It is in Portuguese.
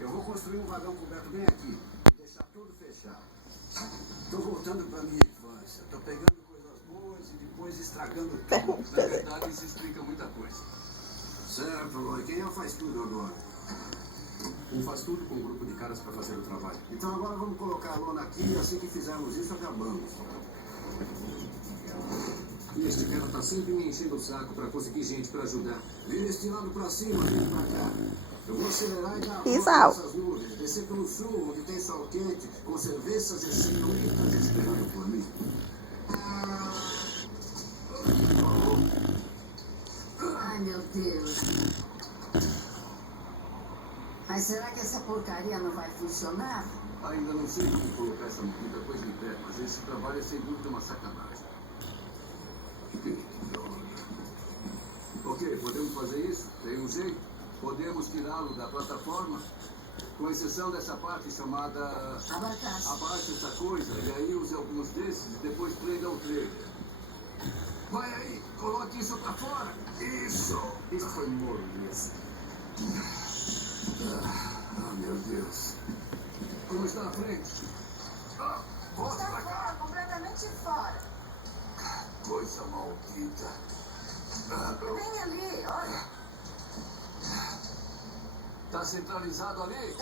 Eu vou construir um vagão coberto bem aqui e deixar tudo fechado. Tô voltando pra minha infância. Tô pegando coisas boas e depois estragando tudo. Na verdade, isso explica muita coisa. Certo, e quem é o faz tudo agora? Um faz tudo com um grupo de caras para fazer o trabalho. Então agora vamos colocar a lona aqui e assim que fizermos isso, acabamos. E este cara tá sempre me enchendo o saco para conseguir gente para ajudar. Vira este lado pra cima, vem pra cá. Eu vou acelerar e dar a Peace volta out. nessas nuvens. Descer pelo sul, onde tem sol quente, com cervejas e senhoritas esperando por mim. Ai, meu Deus. Mas será que essa porcaria não vai funcionar? Ainda não sei como colocar essa muita coisa em pé, mas esse trabalho é sem dúvida uma sacanagem. Ok, podemos fazer isso? Tem um jeito? Podemos tirá-lo da plataforma? Com exceção dessa parte chamada... Abacaxi. Abaixa essa coisa e aí use alguns desses e depois prenda o trailer. Vai aí, coloque isso pra fora. Isso! Isso foi moro mesmo. Ah, meu Deus. Como está na frente? Volta Está pra cá. fora, completamente fora. Coisa maldita. Vem ali, olha. Tá centralizado ali?